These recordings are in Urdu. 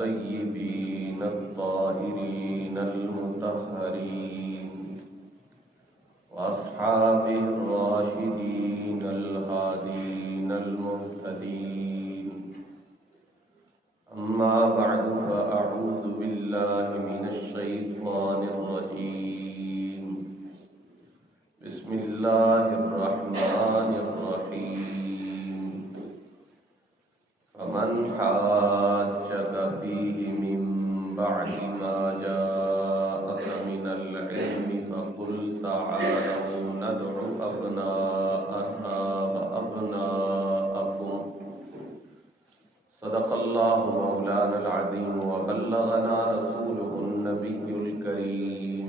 الطيبين الطاهرين المطهرين وأصحابه الراشدين الهادين المهتدين. أما بعد فأعوذ بالله من الشيطان الرجيم. بسم الله الرحمن الرحيم. فمن حاجك فيه من بعد ما جاءك من العلم فقل تعالوا ندع أبناءنا وأبناءكم. صدق الله مولانا العظيم وبلغنا رسوله النبي الكريم.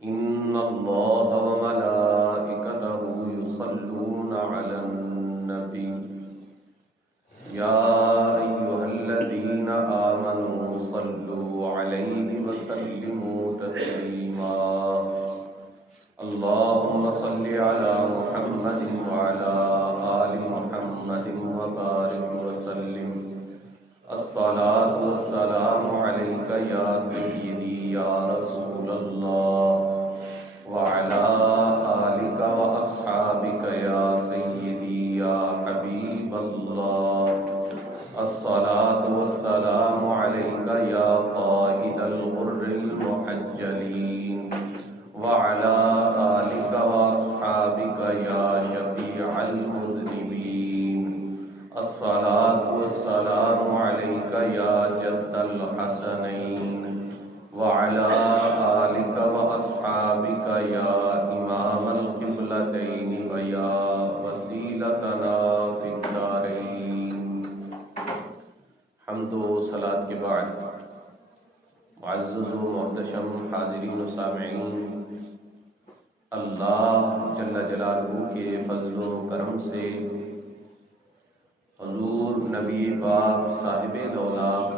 إن الله وملائكته يصلون على النبي يا أيها الذين آمنوا صلوا عليه وسلموا تسليما. اللهم صل على محمد وعلى آل محمد وبارك وسلم. الصلاة والسلام عليك يا سيدي يا رسول الله وعلى آلك وأصحابك يا سيدي يا حبيب الله. الصلاة والسلام عليك يا قائد الغر المحجلين وعلى آلك وأصحابك يا شفيع المذنبين. الصلاة والسلام عليك يا جد الحسنين وعلى آلك وأصحابك يا إمام القبلتين ويا وسيلتنا في الدارين. حمد و صلاة کے بعد معزز و محتشم حاضرین و سامعین، اللہ جل جلالہ کے فضل و کرم سے حضور نبی پاک صاحب دولت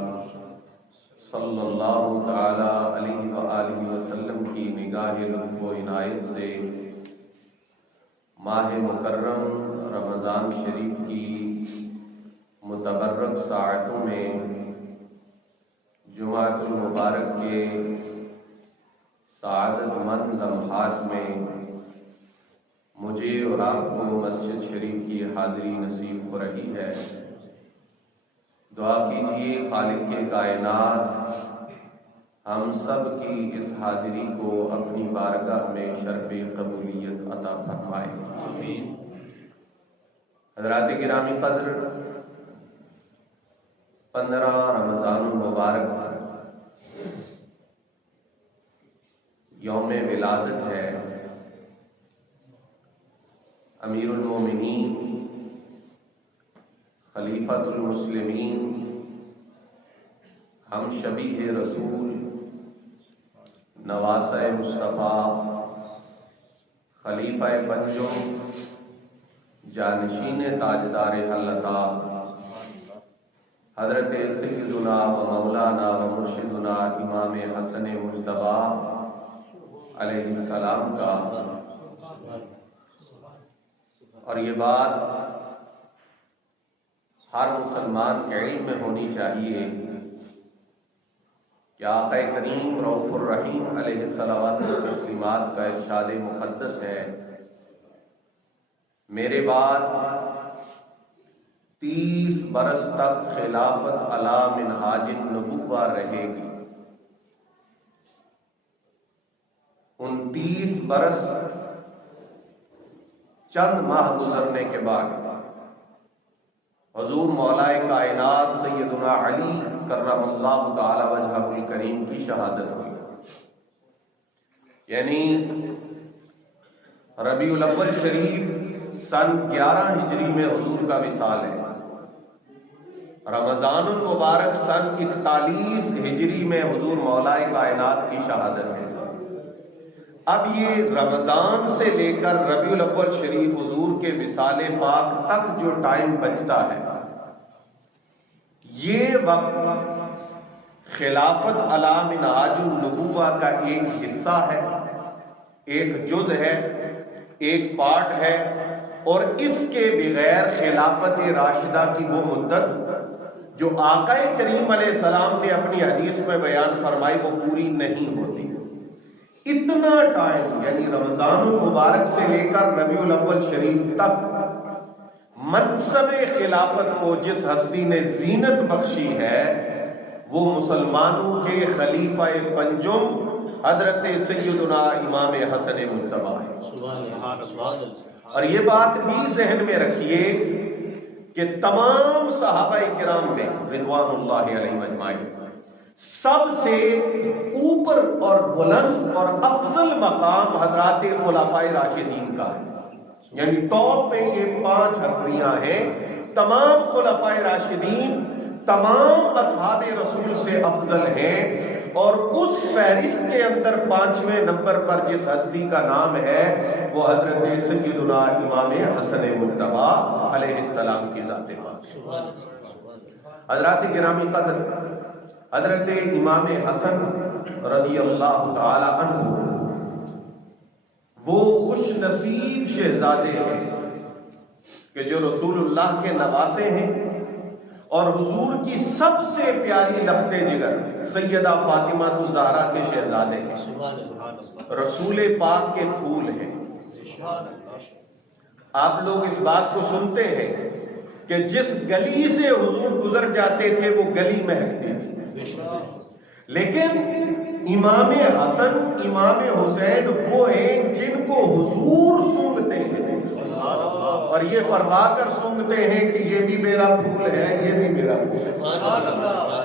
صلی اللہ تعالی علیہ وآلہ وسلم کی نگاہ لطف و عنایت سے ماہ مکرم رمضان شریف کی متبرک ساعتوں میں جمعۃ المبارک کے سعادت مند لمحات میں مجھے اور آپ کو مسجد شریف کی حاضری نصیب ہو رہی ہے. دعا کیجئے خالق کائنات ہم سب کی اس حاضری کو اپنی بارگاہ میں شرف قبولیت عطا فرمائے. آمین. حضرات گرامی قدر، 15 رمضان المبارک یوم ولادت ہے امیر المومنین خلیفۃ المسلمین ہم شبیہ رسول نواسہ مصطفیٰ خلیفہ پنجم جانشین تاجدار حلتا حضرت سیدنا و مولانا و مرشدنا امام حسن مجتبیٰ علیہ السلام کا. اور یہ بات ہر مسلمان کے علم میں ہونی چاہیے کہ آقا کریم رؤوف الرحیم علیہ الصلوات والتسلیمات کا ارشاد مقدس ہے، میرے بعد 30 برس تک خلافت علی منہاج النبوہ رہے گی. 29 برس چند ماہ گزرنے کے بعد حضور مولا کائنات سیدنا علی کرم اللہ تعالی وجہہ الکریم کی شہادت ہوئی. یعنی ربیع الاول شریف سن 11 ہجری میں حضور کا وصال ہے. رمضان المبارک سن 41 ہجری میں حضور مولا کائنات کی شہادت ہے. اب یہ رمضان سے لے کر ربیع الاول شریف حضور کے وصال پاک تک جو ٹائم بچتا ہے، یہ وقت خلافت علی منہاج النبوہ کا ایک حصہ ہے، ایک جز ہے، ایک پارٹ ہے، اور اس کے بغیر خلافت راشدہ کی وہ مدت جو آقا کریم علیہ السلام نے اپنی حدیث میں بیان فرمائی وہ پوری نہیں ہوتی۔ اتنا ٹائم یعنی رمضان المبارک سے لے کر ربیع الاول شریف تک منصب خلافت کو جس ہستی نے زینت بخشی ہے وہ مسلمانوں کے خلیفہ پنجم حضرت سیدنا امام حسن مجتبی ہے۔ اور یہ بات بھی ذہن میں رکھیے کہ تمام صحابہ کرام میں رضوان اللہ علیہم اجمعین سب سے اوپر اور بلند اور افضل مقام حضرات خلفائے راشدین کا ہے، یعنی ٹاپ پہ یہ 5 ہستیاں ہیں۔ تمام خلفائے راشدین تمام اصحاب رسول سے افضل ہیں، اور اس فہرست کے اندر 5ویں نمبر پر جس ہستی کا نام ہے وہ حضرت سیدنا امام حسن مجتبی علیہ السلام کی ذات پاک۔ حضرات گرامی قدر، حضرت امام حسن رضی اللہ تعالی عنہ وہ خوش نصیب شہزادے ہیں کہ جو رسول اللہ کے نواسے ہیں اور حضور کی سب سے پیاری لخت جگر سیدہ فاطمہ الزہرا کے شہزادے ہیں، رسول پاک کے پھول ہیں۔ آپ لوگ اس بات کو سنتے ہیں کہ جس گلی سے حضور گزر جاتے تھے وہ گلی مہکتی تھی، لیکن امام حسن امام حسین وہ ہیں جن کو حضور سونگتے ہیں اور یہ فرما کر سونگتے ہیں کہ یہ بھی میرا پھول ہے، یہ بھی میرا پھول ہے۔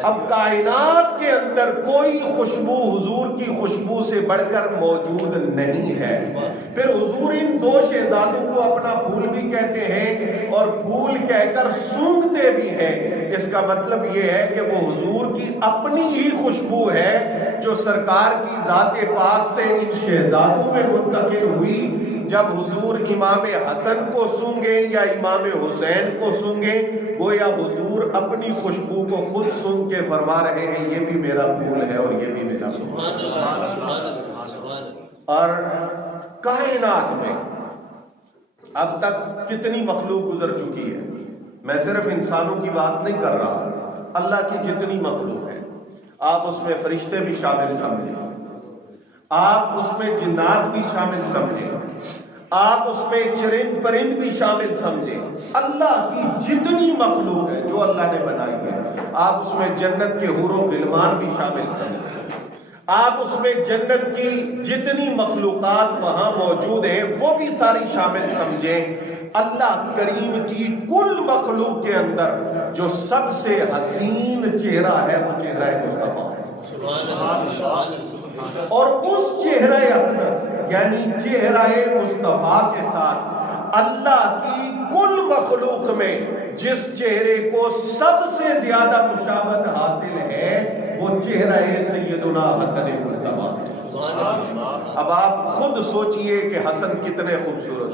اب کائنات کے اندر کوئی خوشبو حضور کی خوشبو سے بڑھ کر موجود نہیں ہے۔ پھر حضور ان 2 شہزادوں کو اپنا پھول بھی کہتے ہیں اور پھول کہہ کر سونگتے بھی ہیں۔ اس کا مطلب یہ ہے کہ وہ حضور کی اپنی ہی خوشبو ہے جو سرکار کی ذات پاک سے ان شہزادوں میں منتقل ہوئی۔ جب حضور امام حسن کو سونگے یا امام حسین کو سونگے گویا حضور اپنی خوشبو کو خود سونگ کے فرما رہے ہیں یہ بھی میرا پھول ہے اور یہ بھی میرا پھول ہے۔ اور کائنات میں اب تک کتنی مخلوق گزر چکی ہے، میں صرف انسانوں کی بات نہیں کر رہا، اللہ کی جتنی مخلوق ہے آپ اس میں فرشتے بھی شامل سمجھیں، آپ اس میں جنات بھی شامل سمجھیں، آپ اس میں چرند پرند بھی شامل سمجھیں، اللہ کی جتنی مخلوق ہے جو اللہ نے بنائی ہے آپ اس میں جنت کے حور و غلمان بھی شامل سمجھیں، آپ اس میں جنت کی جتنی مخلوقات وہاں موجود ہیں وہ بھی ساری شامل سمجھیں۔ اللہ کریم کی کل مخلوق کے اندر جو سب سے حسین چہرہ ہے وہ چہرہ مصطفیٰ ہے، اور اس چہرہ اقدس یعنی چہرہ مصطفیٰ کے ساتھ اللہ کی کل مخلوق میں جس چہرے کو سب سے زیادہ مشابہت حاصل ہے وہ چہرہ سیدنا حسن مجتبی۔ اب آپ خود سوچئے کہ حسن کتنے خوبصورت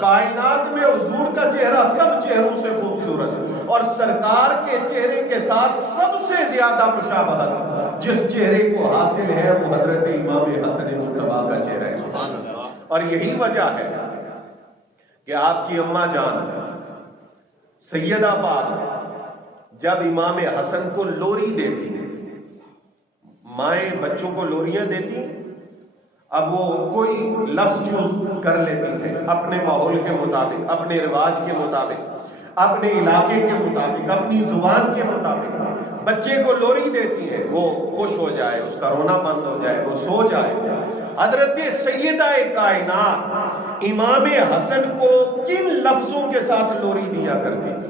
کائنات میں حضور کا چہرہ سب چہروں سے خوبصورت، اور سرکار کے چہرے کے ساتھ سب سے زیادہ مشابہت جس چہرے کو حاصل ہے وہ حضرت امام حسن مجتبی کا چہرہ ہے۔ اور یہی وجہ ہے کہ آپ کی اماں جان سیدہ پاک جب امام حسن کو لوری دیتی، مائیں بچوں کو لوریاں دیتی، اب وہ کوئی لفظ چوز کر لیتی ہیں اپنے ماحول کے مطابق، اپنے رواج کے مطابق، اپنے علاقے کے مطابق، اپنی زبان کے مطابق بچے کو لوری دیتی ہیں، وہ خوش ہو جائے، اس کا رونا بند ہو جائے، وہ سو جائے۔ حضرت سیدہ کائنات امام حسن کو کن لفظوں کے ساتھ لوری دیا کرتی تھی؟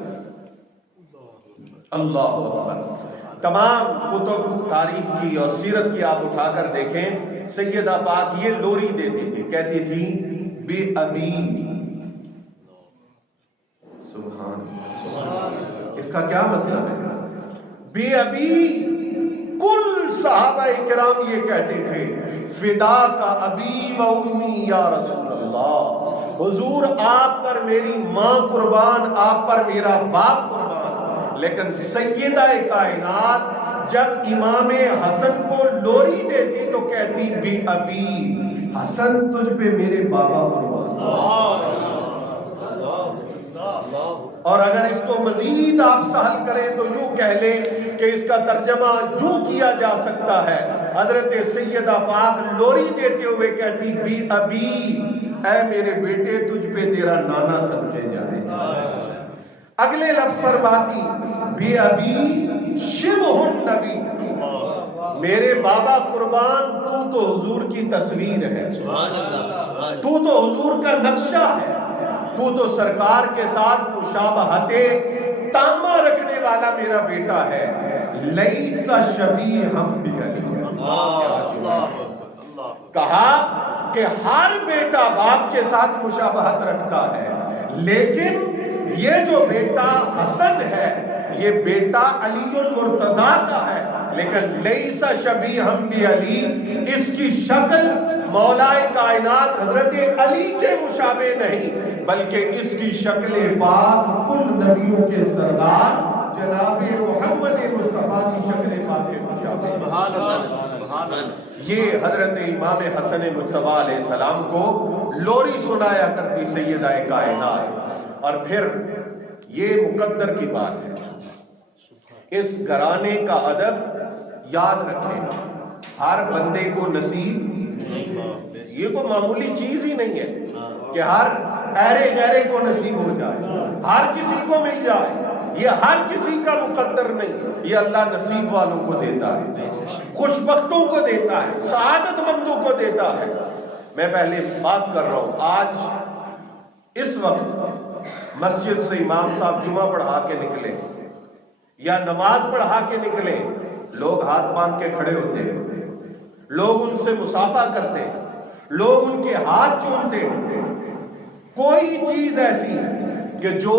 اللہ اکبر۔ تمام کتب تاریخ کی اور سیرت کی آپ اٹھا کر دیکھیں، سیدہ پاک یہ لوری دیتی تھی، کہتی تھی بے ابی، سبحان، اس کا کیا مطلب ہے؟ بے ابی، کل صحابہ کرام یہ کہتے تھے فدا کا ابی و امی یا رسول اللہ، حضور آپ پر میری ماں قربان، آپ پر میرا باپ قربان۔ لیکن سیدہ کائنات جب امام حسن کو لوری دیتی تو کہتی بی ابی، حسن تجھ پہ میرے بابا قربان۔ اور اگر اس کو مزید آپ سہل کریں تو یوں کہہ لیں کہ اس کا ترجمہ یوں کیا جا سکتا ہے، حضرت سیدہ پاک لوری دیتے ہوئے کہتی بی ابی، اے میرے بیٹے تجھ پہ تیرا نانا صدقے جائے۔ اگلے لفظ فرماتی بی ابی شبہ النبی، میرے بابا قربان تو حضور کی تصویر ہے، تو حضور کا نقشہ ہے، تو سرکار کے ساتھ مشابہت تامہ رکھنے والا میرا بیٹا ہے۔ لیس شبیہم بعلی، کہا کہ ہر بیٹا باپ کے ساتھ مشابہت رکھتا ہے، لیکن یہ جو بیٹا حسن ہے یہ بیٹا علی المرتضیٰ کا ہے، لیکن لیس شبیہم بعلی، اس کی شکل مولا کائنات حضرت علی کے مشابہ نہیں، بلکہ اس کی شکل پاک کل نبیوں کے سردار جناب محمد مصطفیٰ کی شکل پاک کے مشابہ۔ سبحان اللہ، سبحان اللہ۔ یہ حضرت امام حسن مجتبی علیہ السلام کو لوری سنایا کرتی سیدہ کائنات۔ اور پھر یہ مقدر کی بات ہے، اس گھرانے کا ادب یاد رکھیں، ہر بندے کو نصیب، یہ کوئی معمولی چیز ہی نہیں ہے کہ ہر ایرے گہرے کو نصیب ہو جائے، ہر کسی کو مل جائے، یہ ہر کسی کا مقدر نہیں، یہ اللہ نصیب والوں کو دیتا ہے، خوش بختوں کو دیتا ہے، سعادت مندوں کو دیتا ہے۔ میں پہلے بات کر رہا ہوں، آج اس وقت مسجد سے امام صاحب جمعہ پڑھا کے نکلے یا نماز پڑھا کے نکلے، لوگ ہاتھ باندھ کے کھڑے ہوتے ہیں، لوگ ان سے مصافحہ کرتے ہیں، لوگ ان کے ہاتھ چومتے ہیں۔ کوئی چیز ایسی کہ جو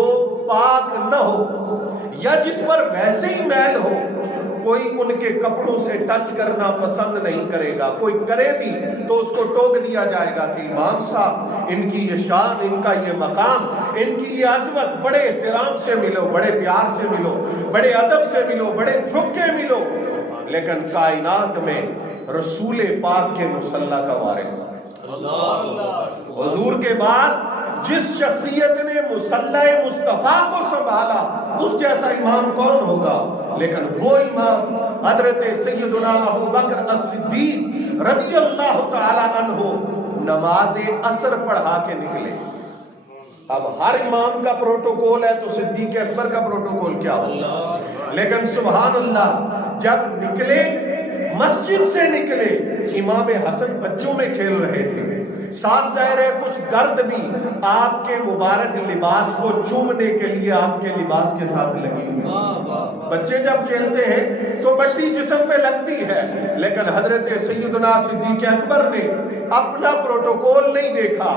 پاک نہ ہو یا جس پر ویسے ہی میل ہو، کوئی ان کے کپڑوں سے ٹچ کرنا پسند نہیں کرے گا، کوئی کرے بھی تو اس کو ٹوک دیا جائے گا کہ امام صاحب ان کی یہ شان، ان کا یہ مقام، ان کی یہ عظمت، بڑے احترام سے ملو، بڑے پیار سے ملو، بڑے ادب سے ملو، بڑے جھک کے ملو۔ لیکن کائنات میں رسول پاک کے مصلی کا وارث حضور کے بعد جس شخصیت نے مصلی مصطفیٰ کو سنبھالا، اس جیسا امام کون ہوگا؟ لیکن وہ امام حضرت سیدنا ابو بکر الصدیق رضی اللہ تعالی عنہ نماز عصر پڑھا کے نکلے۔ اب ہر امام کا پروٹوکول ہے تو صدیق اکبر کا پروٹوکول کیا ہوگا؟ لیکن سبحان اللہ، جب نکلے مسجد سے نکلے، امام حسن بچوں میں کھیل رہے تھے، ساتھ ظاہر ہے کچھ گرد بھی آپ کے مبارک لباس کو چومنے کے لیے آپ کے لباس کے ساتھ لگی ہوئی۔ بچے جب کھیلتے ہیں تو مٹی جسم پہ لگتی ہے، لیکن حضرت سیدنا صدیق اکبر نے اپنا پروٹوکول نہیں دیکھا،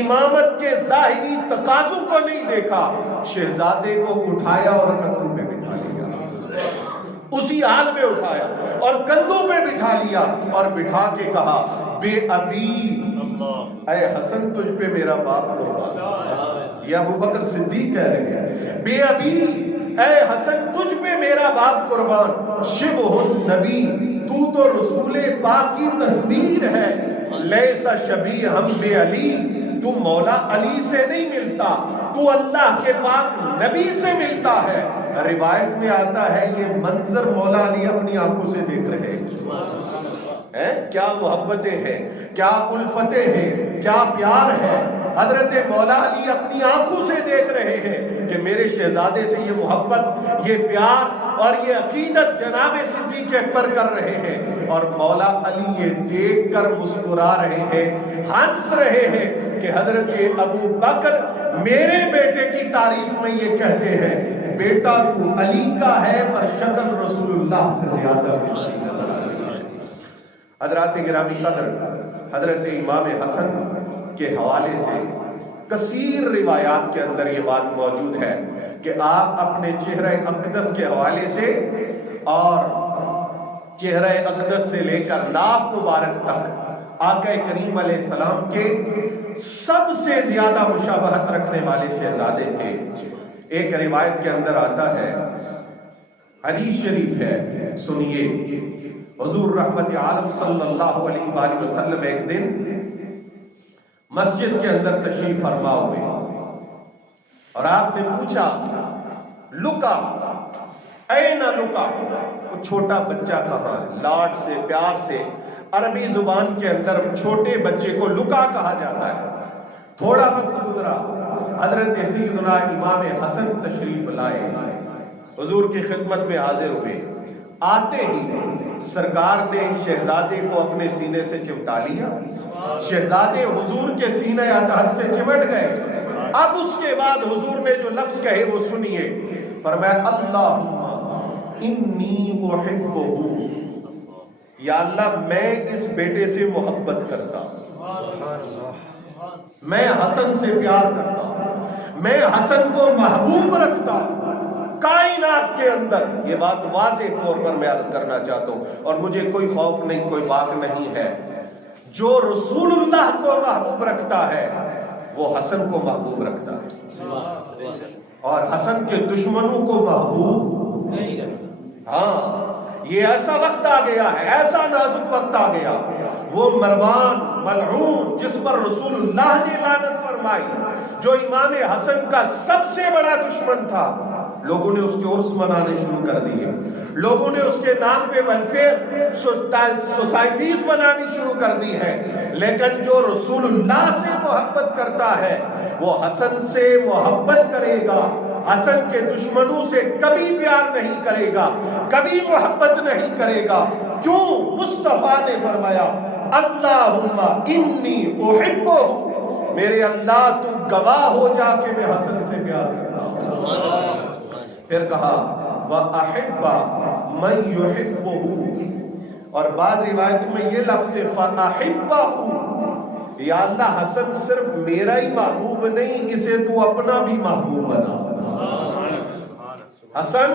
امامت کے ظاہری تقاضوں کو نہیں دیکھا، شہزادے کو اٹھایا اور کندھوں پہ بٹھا لیا، اسی حال میں اٹھایا اور کندھوں پہ بٹھا لیا اور بٹھا کے کہا بے ابی، اے حسن تجھ پہ میرا باپ قربان۔ یہ ابو بکر صدیق کہہ رہے ہیں بے ابی، اے حسن تجھ پہ میرا باپ قربان، شبہ النبی، تو رسول پاک کی تصویر ہے، لیس شبیہم بعلی، تو مولا علی سے نہیں ملتا، تو اللہ کے پاک نبی سے ملتا ہے۔ روایت میں آتا ہے یہ منظر مولا علی اپنی آنکھوں سے دیکھ رہے ہیں، کیا محبتیں ہیں، کیا الفتیں ہیں، کیا پیار ہے۔ حضرت مولا علی اپنی آنکھوں سے دیکھ رہے ہیں کہ میرے شہزادے سے یہ محبت، یہ پیار اور یہ عقیدت جناب صدیق اکبر کر رہے ہیں، اور مولا علی یہ دیکھ کر مسکرا رہے ہیں، ہنس رہے ہیں کہ حضرت ابو بکر میرے بیٹے کی تعریف میں یہ کہتے ہیں بیٹا تو علی کا ہے پر شکل رسول اللہ سے زیادہ ہے۔ حضرات گرامی قدر، حضرت امام حسن کے حوالے سے کثیر روایات کے اندر یہ بات موجود ہے کہ آپ اپنے چہرہ اقدس کے حوالے سے اور چہرہ اقدس سے لے کر ناف مبارک تک آقا کریم علیہ السلام کے سب سے زیادہ مشابہت رکھنے والے شہزادے تھے۔ ایک روایت کے اندر آتا ہے، حدیث شریف ہے، سنیے، حضور رحمت عالم صلی اللہ علیہ وآلہ وسلم ایک دن مسجد کے اندر تشریف فرما ہوئے، اور آپ نے پوچھا لکا اینا لکا، وہ چھوٹا بچہ کہاں ہے؟ لاڈ سے پیار سے عربی زبان کے اندر چھوٹے بچے کو لکا کہا جاتا ہے۔ تھوڑا وقت گزرا، حضرت سیدنا امام حسن تشریف لائے، حضور کی خدمت میں حاضر ہوئے۔ آتے ہی سرکار نے شہزادے کو اپنے سینے سے چمٹا لیا، شہزادے حضور کے سینے اطہر سے چمٹ گئے۔ اب اس کے بعد حضور نے جو لفظ کہے وہ سنیے، فرمایا اللہم انی احبہ، یا اللہ میں اس بیٹے سے محبت کرتا ہوں، میں حسن سے پیار کرتا ہوں، میں حسن کو محبوب رکھتا ہوں کائنات کے اندر۔ یہ بات واضح طور پر میں عرض کرنا چاہتا ہوں، اور مجھے کوئی خوف نہیں، کوئی باک نہیں ہے۔ جو رسول اللہ کو محبوب رکھتا ہے وہ حسن کو محبوب رکھتا ہے، اور حسن کے دشمنوں کو محبوب نہیں رکھتا۔ ہاں، یہ ایسا وقت آ گیا ہے، ایسا نازک وقت آ گیا، وہ مروان ملعون جس پر رسول اللہ نے لعنت فرمائی، جو امام حسن کا سب سے بڑا دشمن تھا، لوگوں نے اس کے عرس منانے شروع کر دیے، لوگوں نے اس کے نام پہ ویلفیئر سوسائٹیز بنانی شروع کر دی ہے۔ لیکن جو رسول اللہ سے محبت کرتا ہے وہ حسن سے محبت کرے گا، حسن کے دشمنوں سے کبھی پیار نہیں کرے گا، کبھی محبت نہیں کرے گا۔ کیوں؟ مصطفیٰ نے فرمایا اللہم انی احبہ، میرے اللہ تو گواہ ہو جا کہ میں حسن سے پیار کرتا ہوں۔ پھر کہا وَأَحِبَّ مَن يُحِبُّهُ، اور بعض روایت میں یہ لفظ فَأَحِبَّهُ، یا اللہ حسن صرف میرا ہی محبوب نہیں، اسے تو اپنا بھی محبوب بنا۔ حسن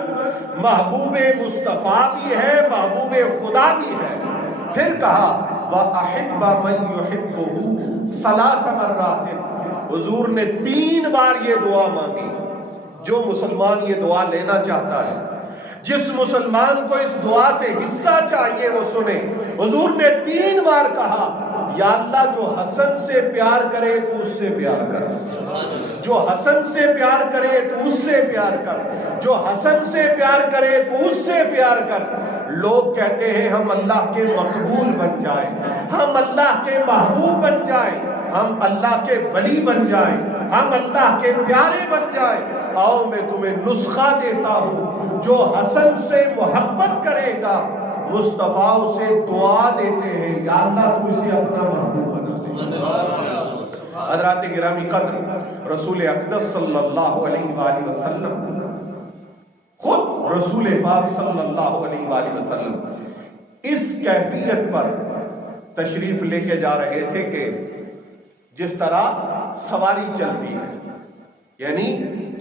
محبوب مصطفیٰ بھی ہے، محبوب خدا بھی ہے۔ پھر کہا وَأَحِبَّ مَن يُحِبُّهُ ثلاث مرات، حضور نے 3 بار یہ دعا مانگی۔ جو مسلمان یہ دعا لینا چاہتا ہے، جس مسلمان کو اس دعا سے حصہ چاہیے وہ سنے، حضور نے 3 بار کہا یا اللہ جو حسن سے پیار کرے تو اس سے پیار کر، جو حسن سے پیار کرے تو اس سے پیار کر، جو حسن سے پیار کرے تو اس سے پیار کر۔ لوگ کہتے ہیں ہم اللہ کے مقبول بن جائیں، ہم اللہ کے محبوب بن جائیں، ہم اللہ کے ولی بن جائیں، ہم اللہ کے پیارے بن جائیں۔ آؤ میں تمہیں نسخہ دیتا ہوں، جو حسن سے محبت کرے گا مصطفیٰ اسے دعا دیتے ہیں یا اللہ تو اسے اپنا محبوب بنا دے۔ حضرات گرامی قدر، رسول اقدس صلی اللہ علیہ وآلہ وسلم، خود رسول پاک صلی اللہ علیہ وآلہ وسلم اس کیفیت پر تشریف لے کے جا رہے تھے کہ جس طرح سواری چلتی ہے، یعنی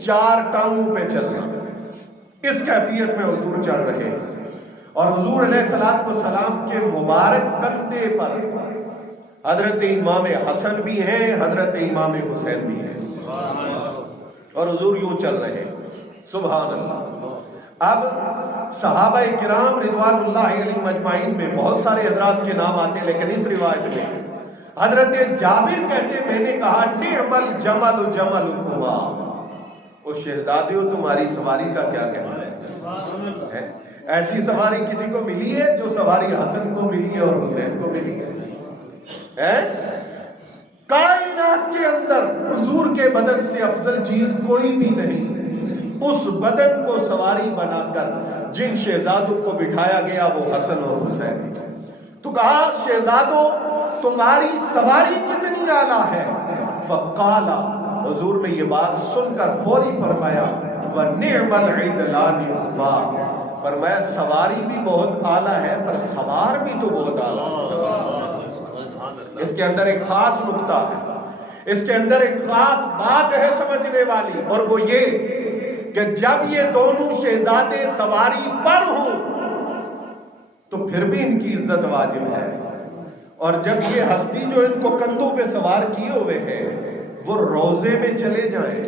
4 ٹانگوں پہ چلنا، اس کیفیت میں حضور چل رہے ہیں، اور حضور علیہ السلام کے مبارک کندھے پر حضرت امام حسن بھی ہیں، حضرت امام حسین بھی ہیں، اور حضور یوں چل رہے ہیں۔ سبحان اللہ۔ اب صحابہ کرام رضوان اللہ علیہم اجمعین میں بہت سارے حضرات کے نام آتے ہیں، لیکن اس روایت میں حضرت جابر کہتے میں نے کہا نعم الجمل جملکما، او شہزادیو تمہاری سواری کا کیا کہنا ہے؟ ایسی سواری کسی کو ملی ہے جو سواری حسن کو ملی ہے اور حسین کو ملی ہے؟ کائنات کے اندر حضور کے بدن سے افضل چیز کوئی بھی نہیں۔ اس بدن کو سواری بنا کر جن شہزادوں کو بٹھایا گیا وہ حسن اور حسین، تو کہا شہزادوں تمہاری سواری کتنی اعلیٰ ہے؟ فقالا، حضور نے یہ بات سن کر فوری فرمایا وَنِعْمَ الْعِدْلَانِ هُمَا، فرمایا سواری بھی بہت اعلیٰ ہے پر سوار بھی تو بہت اعلیٰ ہے۔ اس کے اندر ایک خاص نقطہ ہے، اس کے اندر ایک خاص بات ہے سمجھنے والی، اور وہ یہ کہ جب یہ دونوں شہزادے سواری پر ہوں تو پھر بھی ان کی عزت واجب ہے، اور جب یہ ہستی جو ان کو کندھوں پہ سوار کیے ہوئے ہیں وہ روضے میں چلے جائیں،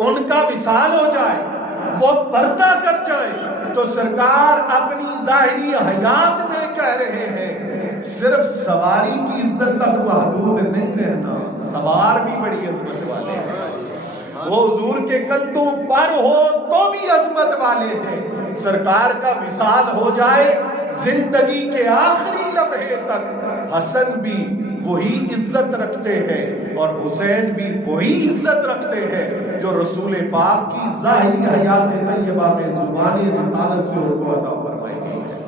ان کا وصال ہو جائے، وہ پردہ کر جائیں، تو سرکار اپنی ظاہری حیات میں کہہ رہے ہیں صرف سواری کی عزت تک محدود نہیں رہنا، سوار بھی بڑی عظمت والے ہیں۔ وہ حضور کے کندھوں پر ہو تو بھی عظمت والے ہیں. سرکار کا وصال ہو جائے زندگی کے آخری لمحے تک حسن بھی وہی عزت رکھتے ہیں اور حسین بھی وہی عزت رکھتے ہیں جو رسول پاک کی ظاہری حیات طیبہ میں زبانی رسالت سے ان کو عطا فرمائی گئی ہے.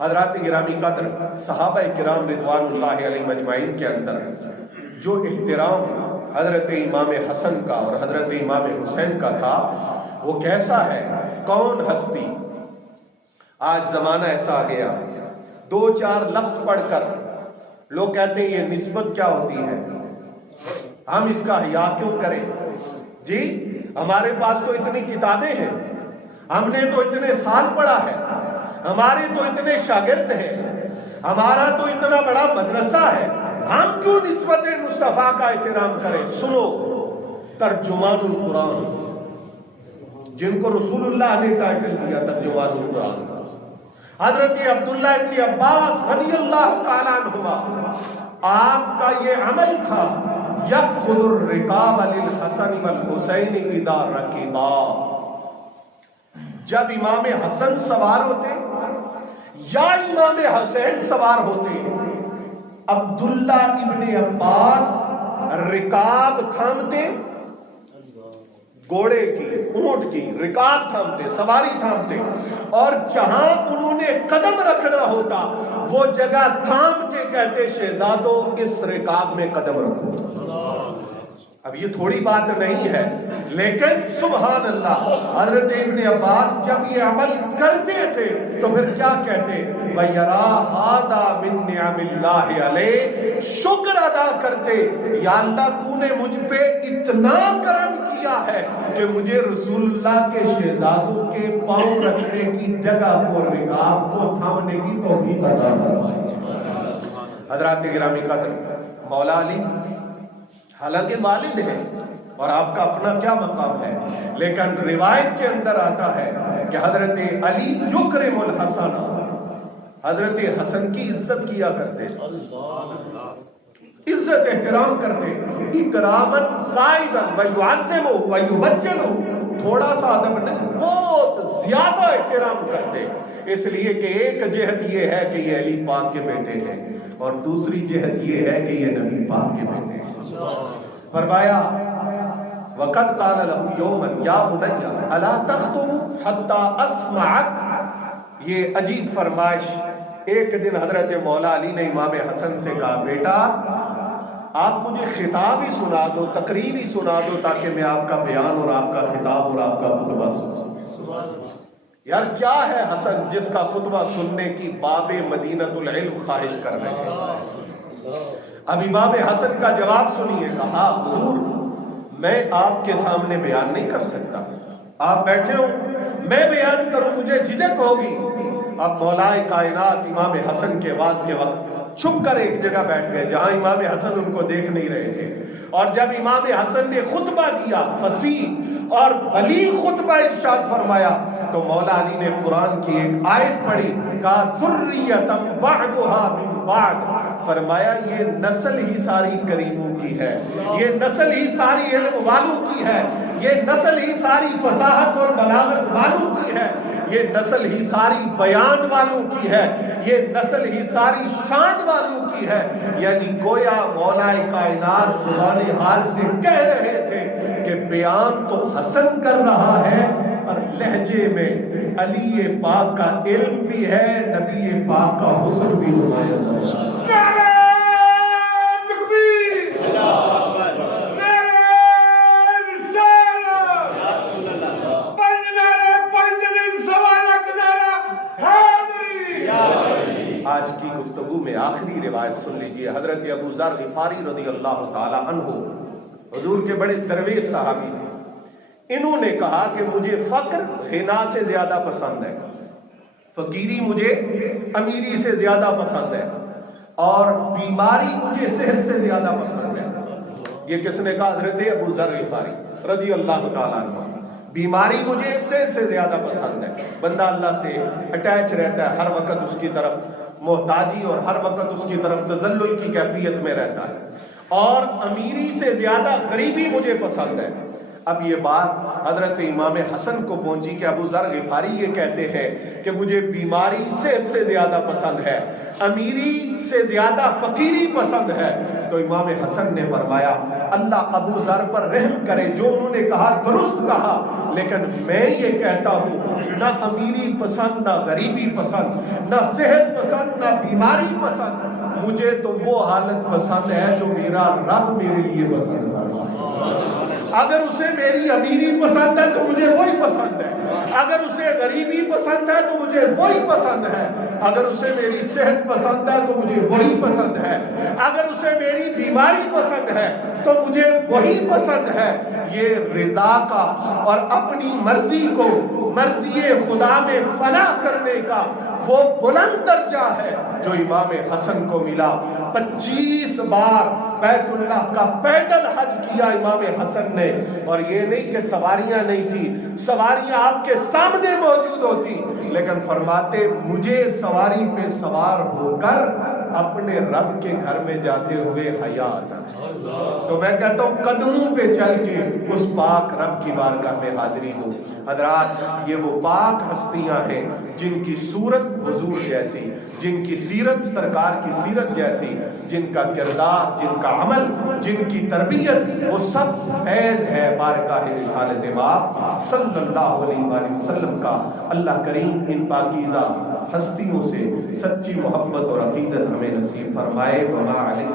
حضرات گرامی قدر، صحابہ کرام رضوان اللہ علیہ مجمعین کے اندر جو احترام حضرت امام حسن کا اور حضرت امام حسین کا تھا وہ کیسا ہے؟ کون ہستی؟ آج زمانہ ایسا آ گیا، دو چار لفظ پڑھ کر لوگ کہتے ہیں یہ نسبت کیا ہوتی ہے، ہم اس کا حیا کیوں کریں؟ جی ہمارے پاس تو اتنی کتابیں ہیں، ہم نے تو اتنے سال پڑھا ہے، ہمارے تو اتنے شاگرد ہیں، ہمارا تو اتنا بڑا مدرسہ ہے، ہم کیوں نسبت مصطفیٰ کا احترام کریں؟ سنو، ترجمان القرآن جن کو رسول اللہ نے ٹائٹل دیا ترجمان القرآن، حضرت عبداللہ ابن عباس رضی اللہ تعالیٰ عنہما، آپ کا یہ عمل تھا یأخذ الرکاب للحسن والحسین اذا رکبا. جب امام حسن سوار ہوتے یا امام حسین سوار ہوتے، عبداللہ ابن عباس رکاب تھامتے، گھوڑے کی اونٹ کی رکاب تھامتے، سواری تھامتے، اور جہاں انہوں نے قدم رکھنا ہوتا وہ جگہ تھام کے کہتے شہزادو اس رکاب میں قدم رکھو. اب یہ تھوڑی بات نہیں ہے، لیکن سبحان اللہ حضرت ابن عباس جب یہ عمل کرتے تھے تو پھر کیا کہتے؟ وَيَرَا هَذَا مِن نِعَمِ اللَّهِ عَلَيْهِ، شکر ادا کرتے، یا اللہ تو نے مجھ پہ اتنا کرم کیا ہے کہ مجھے رسول اللہ کے شہزادوں کے پاؤں رکھنے کی جگہ کو، رکاب کو تھامنے کی توفیق عطا فرمائی. حضرات گرامی قدر، مولا علی حالانکہ والد ہیں اور آپ کا اپنا کیا مقام ہے، لیکن روایت کے اندر آتا ہے کہ حضرت علی یکرم الحسن، حضرت حسن کی عزت کیا کرتے، عزت احترام کرتے، اکرامن زائدن ویعظمہ ویبجلہ، تھوڑا سا ادب نہیں بہت زیادہ احترام کرتے. اس لیے کہ ایک جہت یہ ہے کہ یہ علی پاک کے بیٹے ہیں اور دوسری جہت یہ ہے کہ یہ نبی پاک کے بیٹے ہیں. فرمایا وَقَدْ قَالَ لَهُ يَوْمًا يَا بُنَيَّ أَلَا تَخْتُمُ حَتَّى أَسْمَعَكَ. یہ عجیب فرمائش، ایک دن حضرت مولا علی نے امام حسن سے کہا بیٹا آپ مجھے خطاب ہی سنا دو، تقریر ہی سنا دو تاکہ میں آپ کا بیان اور آپ کا خطاب اور آپ کا خطبہ سنوں. یار کیا ہے حسن جس کا خطبہ سننے کی باب مدینۃ العلم خواہش کر رہے ہیں. اب امام حسن کا جواب سنیے. کہا حضور میں آپ کے سامنے بیان نہیں کر سکتا، آپ بیٹھے ہو میں بیان کروں مجھے جھجک ہوگی. اب مولا کائنات امام حسن کے واز کے وقت چھپ کر ایک جگہ بیٹھ گئے جہاں امام حسن ان کو دیکھ نہیں رہے تھے. اور جب امام حسن نے خطبہ دیا، فصیح اور بلیغ خطبہ ارشاد فرمایا، تو مولا علی نے قرآن کی ایک آیت پڑھی، کہا ذریۃ بعدها من بعد، فرمایا یہ نسل ہی ساری کریموں کی ہے، یہ نسل ہی ساری علم والوں کی ہے، یہ نسل ہی ساری فصاحت اور بلاغت والوں کی ہے، یہ نسل ہی ساری بیان والوں کی ہے، یہ نسل ہی ساری شان والوں کی ہے. یعنی گویا مولا کائنات زبان حال سے کہہ رہے تھے کہ بیان تو حسن کر رہا ہے اور لہجے میں علی پاک کا علم بھی ہے، نبی پاک کا حسن بھی نمایاں ہے. آج کی گفتگو میں آخری روایت سن لیجئے. حضرت ابو ذر غفاری رضی اللہ تعالی عنہ حضور کے بڑے درویش صحابی تھے. انہوں نے کہا کہ مجھے فقر غنا سے زیادہ پسند ہے، فقیری مجھے امیری سے زیادہ پسند ہے، اور بیماری مجھے صحت سے زیادہ پسند ہے. یہ کس نے کہا؟ حضرت ابو ذر غفاری رضی اللہ تعالی عنہ. بیماری مجھے صحت سے زیادہ پسند ہے. بندہ اللہ سے اٹیچ رہتا ہے، ہر وقت اس کی طرف محتاجی اور ہر وقت اس کی طرف تذلل کی کیفیت میں رہتا ہے. اور امیری سے زیادہ غریبی مجھے پسند ہے. اب یہ بات حضرت امام حسن کو پہنچی کہ ابو ذر غفاری یہ کہتے ہیں کہ مجھے بیماری صحت سے زیادہ پسند ہے، امیری سے زیادہ فقیری پسند ہے۔ تو امام حسن نے فرمایا اللہ ابو ذر پر رحم کرے، جو انہوں نے کہا درست کہا، لیکن میں یہ کہتا ہوں نہ امیری پسند، نہ غریبی پسند، نہ صحت پسند، نہ بیماری پسند، مجھے تو وہ حالت پسند ہے جو میرا رب میرے لیے پسند ہے۔ اگر اسے میری امیری پسند ہے تو مجھے وہی پسند ہے، اگر اسے غریبی پسند ہے تو مجھے وہی پسند ہے، اگر اسے میری صحت پسند ہے تو مجھے وہی پسند ہے، اگر اسے میری بیماری پسند ہے تو مجھے وہی پسند ہے۔ یہ رضا کا اور اپنی مرضی کو مرضی خدا میں فنا کرنے کا وہ بلند درجہ ہے جو امام حسن کو ملا۔ 25 بار بیت اللہ کا پیدل حج کیا امام حسن نے، اور یہ نہیں کہ سواریاں نہیں تھی، سواریاں آپ کے سامنے موجود ہوتی، لیکن فرماتے مجھے سواری پہ سوار ہو کر اپنے رب کے گھر میں جاتے ہوئے حیا آتا ہے۔ تو میں کہتا ہوں قدموں پہ چل کے اس پاک رب کی بارگاہ میں حاضری دو۔ حضرات یہ وہ پاک ہستیاں ہیں جن کی صورت حضور جیسی، جن کی سیرت سرکار کی سیرت جیسی، جن کا کردار، جن کا عمل، جن کی تربیت، وہ سب فیض ہے بارگاہ رسالت مآب صلی اللہ علیہ وآلہ وسلم کا۔ اللہ کریم ان پاکیزہ ہستیوں سے سچی محبت اور عقیدت ہمیں نصیب فرمائے۔ وما علیہ